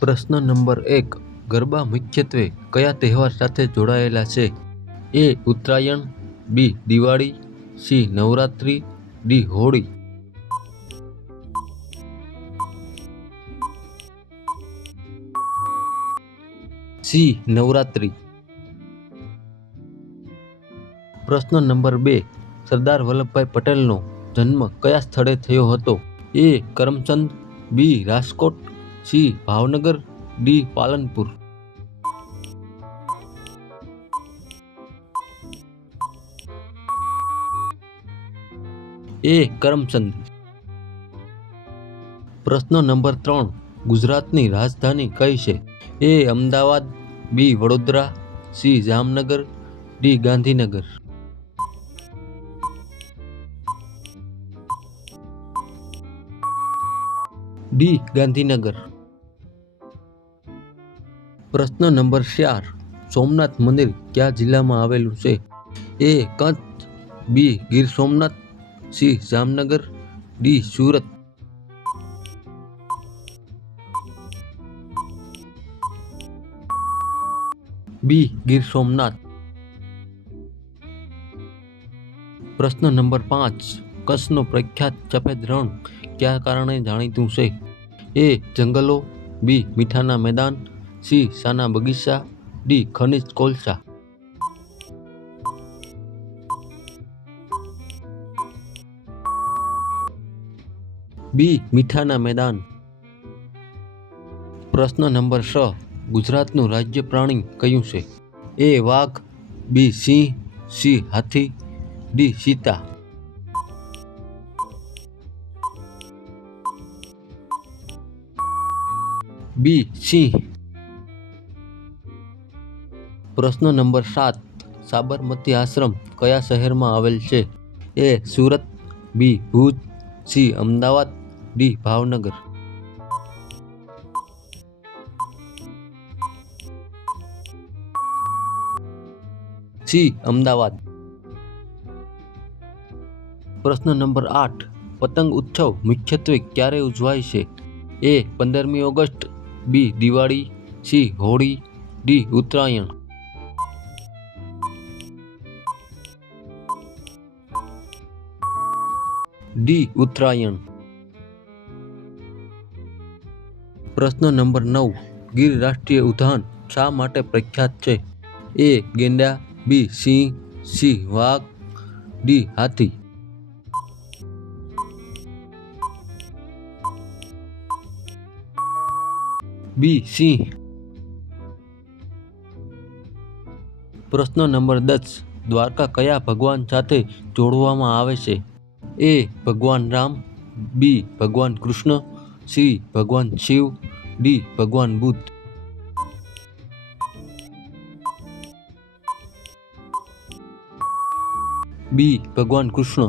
પ્રશ્ન નંબર 1. ગરબા મુખ્યત્વે કયા તહેવાર સાથે જોડાયેલા છે? A. Uttarayan, B. Diwali, C. Navratri, D. Holi. C. Navratri. પ્રશ્ન નંબર 2. સરદાર વલ્લભભાઈ પટેલનો જન્મ કયા સ્થળે થયો હતો? A. Karamchand, B. Rajkot, C. Bhavnagar, D. Palanpur. A. Karamchand. પ્રશ્ન નંબર 3. ગુજરાતની રાજધાની કઈ છે? A. Ahmedabad, B. Vadodara, C. Jamnagar, D. Gandhinagar. D. Gandhinagar. પ્રશ્ન નંબર 4. સોમનાથ મંદિર કયા જિલ્લામાં આવેલું છે? A. Kutch, B. Gir Somnath, C. Jamnagar, D. Surat. B. Gir Somnath. પ્રશ્ન નંબર 5. કચ્છનો પ્રખ્યાત સફેદ રણ કયા કારણે જાણીતું છે? એ. જંગલો, બી. મીઠાના મેદાન, સી. શાના બગીચા, ડી. ખનિજ કોલસા. બી. મીઠાના મેદાન. પ્રશ્ન નંબર 6. ગુજરાતનું રાજ્ય પ્રાણી કયું છે? એ. વાઘ, બી. સિંહ, સી. હાથી, ડી. ચીતા. બી. સિંહ. પ્રશ્ન નંબર 7. સાબરમતી આશ્રમ કયા શહેરમાં આવેલ છે? A. Surat, B. Bhuj, C. Ahmedabad, D. Bhavnagar. C. Ahmedabad. પ્રશ્ન નંબર 8. પતંગ ઉત્સવ મુખ્યત્વે ક્યારે ઉજવાય છે? એ. 15મી August, B. Diwali, C. Holi, D. Uttarayan. D. Uttarayan. પ્રશ્ન નંબર 9. ગીર રાષ્ટ્રીય ઉદ્યાન શા માટે પ્રખ્યાત છે? એ. ગેંડા, બી. સિંહ, સી. વાઘ, ડી. હાથી. બી. સિંહ. પ્રશ્ન નંબર 10. દ્વારકા કયા ભગવાન સાથે જોડવામાં આવે છે? એ. ભગવાન રામ, બી. ભગવાન કૃષ્ણ, સી. ભગવાન શિવ, ડી. ભગવાન બુદ્ધ. બી. ભગવાન કૃષ્ણ.